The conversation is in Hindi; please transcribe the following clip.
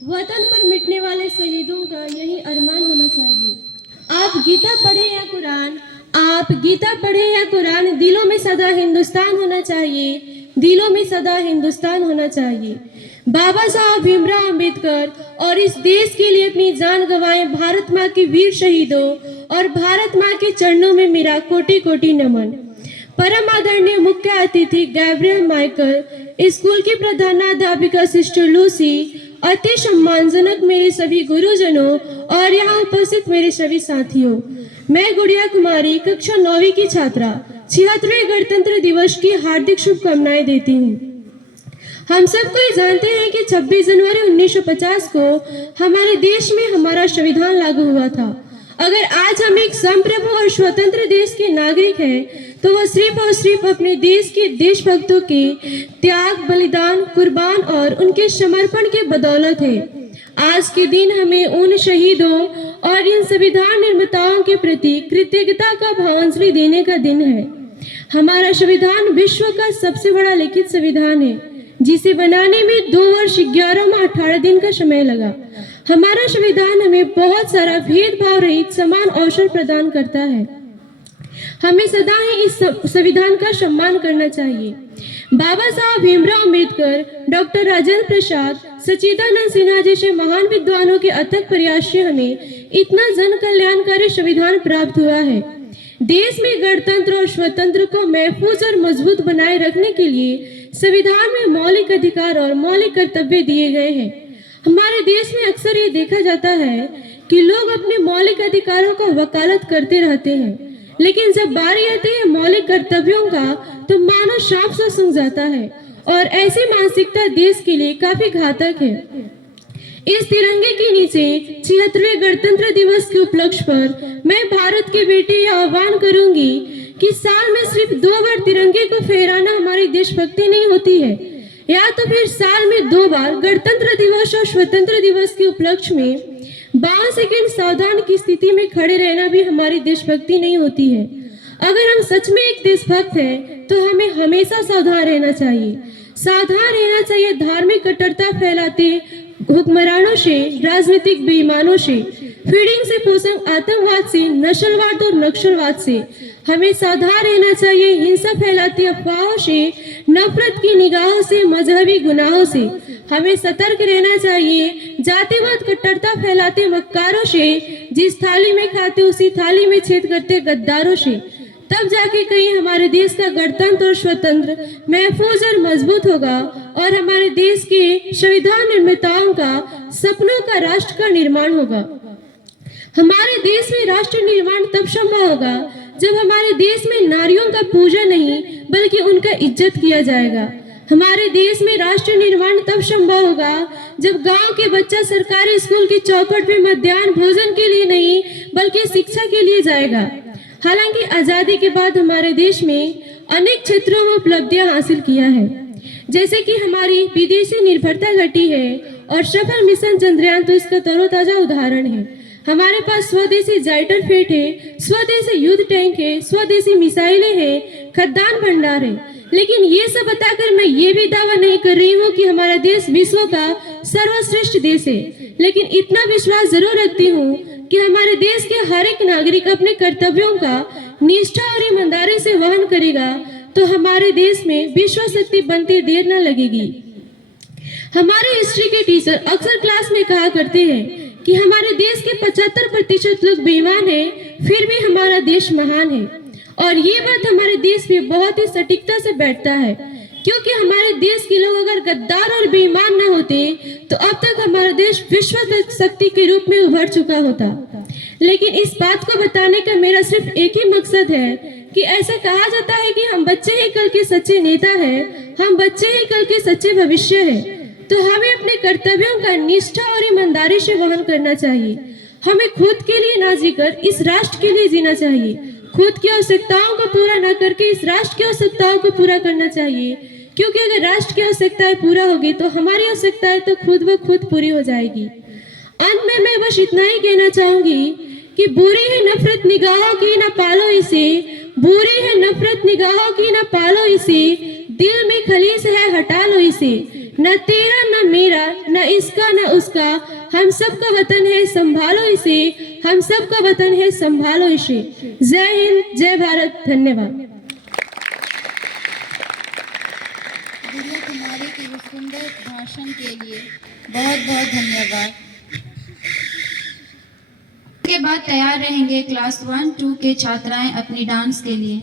वतन पर मिटने वाले शहीदों का यही अरमान होना चाहिए। आप गीता पढ़े या कुरान, आप गीता पढ़े या कुरान, दिलों में सदा हिंदुस्तान होना चाहिए, दिलों में सदा हिंदुस्तान होना चाहिए। बाबा साहब भीमराव अंबेडकर और इस देश के लिए अपनी जान गंवाए भारत माँ के वीर शहीदों और भारत माँ के चरणों में मेरा कोटि कोटि नमन। परम आदरणीय मुख्य अतिथि गैब्रियल माइकल, स्कूल की प्रधानाध्यापिका सिस्टर लूसी, अति सम्मानजनक मेरे सभी गुरुजनों और यहाँ उपस्थित मेरे सभी साथियों, मैं गुड़िया कुमारी कक्षा 9वीं की छात्रा 76वें गणतंत्र दिवस की हार्दिक शुभकामनाएं देती हूँ। हम सब कोई जानते हैं कि 26 जनवरी 1950 को हमारे देश में हमारा संविधान लागू हुआ था। अगर आज हम एक संप्रभु और स्वतंत्र देश के नागरिक हैं, तो वह सिर्फ और सिर्फ अपने देश के देशभक्तों के त्याग, बलिदान, कुर्बान और उनके समर्पण के बदौलत है। आज के दिन हमें उन शहीदों और इन संविधान निर्माताओं के प्रति कृतज्ञता का भावांजलि देने का दिन है। हमारा संविधान विश्व का सबसे बड़ा लिखित संविधान है, जिसे बनाने में 2 वर्ष 11 माह 18 दिन का समय लगा। हमारा संविधान हमें बहुत सारा भेदभाव रहित समान अवसर प्रदान करता है। हमें सदा ही इस संविधान का सम्मान करना चाहिए। बाबा साहब भीमराव अंबेडकर, डॉक्टर राजेंद्र प्रसाद, सच्चिदानंद सिन्हा जैसे महान विद्वानों के अथक प्रयास से हमें इतना जन कल्याणकारी संविधान प्राप्त हुआ है। देश में गणतंत्र और स्वतंत्र को महफूज और मजबूत बनाए रखने के लिए संविधान में मौलिक अधिकार और मौलिक कर्तव्य दिए गए हैं। हमारे देश में अक्सर ये देखा जाता है कि लोग अपने मौलिक अधिकारों का वकालत करते रहते हैं, लेकिन जब बारी आती है मौलिक कर्तव्यों का, तो मानो सांप सा सूंघ जाता है और ऐसी मानसिकता देश के लिए काफी घातक है। इस तिरंगे के नीचे 76वें गणतंत्र दिवस के उपलक्ष्य पर मैं भारत के बेटे यह आह्वान करूंगी कि साल में सिर्फ 2 बार तिरंगे को फहराना हमारी देशभक्ति नहीं होती है, या तो फिर साल में 2 बार गणतंत्र दिवस और स्वतंत्र दिवस के उपलक्ष्य में 52 सेकंड सावधान की स्थिति में खड़े रहना भी हमारी देशभक्ति नहीं होती है। अगर हम सच में एक देशभक्त हैं, तो हमें हमेशा सावधान रहना चाहिए। सावधान रहना चाहिए धार्मिक कट्टरता फैलाते हुक्मरानों से, राजनीतिक बेईमानों से, फीडिंग से पोषण आतंकवाद से, नस्लवाद और नक्सलवाद से। हमें सावधान रहना चाहिए हिंसा फैलाती अफवाहों से, नफरत की निगाहों से, मजहबी गुनाहों से। हमें सतर्क रहना चाहिए जातिवाद कट्टरता फैलाते मक्कारों से, जिस थाली में खाते उसी थाली में छेद करते गद्दारों से। तब जाके कहीं हमारे देश का गणतंत्र और स्वतंत्र महफूज और मजबूत होगा और हमारे देश के संविधान निर्माताओं का सपनों का राष्ट्र का निर्माण होगा। हमारे देश में राष्ट्र निर्माण तब संभव होगा जब हमारे देश में नारियों का पूजा नहीं बल्कि उनका इज्जत किया जाएगा। हमारे देश में राष्ट्र निर्माण तब संभव होगा जब गांव के बच्चा सरकारी स्कूल की चौखट में मध्याह्न भोजन के लिए नहीं बल्कि शिक्षा के लिए जाएगा। हालांकि आजादी के बाद हमारे देश में अनेक क्षेत्रों में उपलब्धियां हासिल किया है, जैसे कि हमारी विदेशी निर्भरता घटी है और सफल मिशन चंद्रयान तो इसका तरोताजा उदाहरण है। हमारे पास स्वदेशी जाइटर फेट है, स्वदेशी युद्ध टैंक है, स्वदेशी मिसाइलें हैं, खद्दान भंडार है। लेकिन ये सब बताकर मैं ये भी दावा नहीं कर रही हूँ कि हमारा देश विश्व का सर्वश्रेष्ठ देश है, लेकिन इतना विश्वास जरूर रखती हूँ कि हमारे देश के हर एक नागरिक अपने कर्तव्यों का निष्ठा और ईमानदारी से वहन करेगा, तो हमारे देश में विश्व शक्ति बनते देर न लगेगी। हमारे हिस्ट्री के टीचर अक्सर क्लास में कहा करते हैं कि हमारे देश के 75% लोग बेईमान हैं, फिर भी हमारा देश महान है। और ये बात हमारे देश में बहुत ही सटीकता से बैठता है, क्योंकि हमारे देश के लोग अगर गद्दार और बेईमान न होते तो अब तक हमारा देश विश्व शक्ति के रूप में उभर चुका होता। लेकिन इस बात को बताने का मेरा सिर्फ एक ही मकसद है कि ऐसा कहा जाता है कि हम बच्चे ही कल के सच्चे नेता हैं, हम बच्चे ही कल के सच्चे भविष्य हैं। तो हमें अपने कर्तव्यों का निष्ठा और ईमानदारी से वहन करना चाहिए। हमें खुद के लिए ना जीकर इस राष्ट्र के लिए जीना चाहिए। खुद की आवश्यकताओं को पूरा न करके इस राष्ट्र की आवश्यकताओं को पूरा करना चाहिए, क्योंकि अगर राष्ट्र की आवश्यकताएं पूरा होगी तो हमारी आवश्यकताएं तो खुद ब खुद पूरी हो जाएगी। अंत में मैं बस इतना ही कहना चाहूंगी कि बुरी है नफरत निगाहों की, न पालो इसे, बुरी है नफरत निगाहों की, न पालो इसे, दिल में खलीस है हटा लो इसे, न तेरा न मेरा न इसका न उसका, हम सब का वतन है संभालो इसे, हम सब का वतन है संभालो इसे। जय हिंद, जय भारत, धन्यवाद। गुड़िया कुमारी के इस सुंदर भाषण के लिए बहुत बहुत धन्यवाद। के बाद तैयार रहेंगे क्लास 1-2 के छात्राएं अपनी डांस के लिए।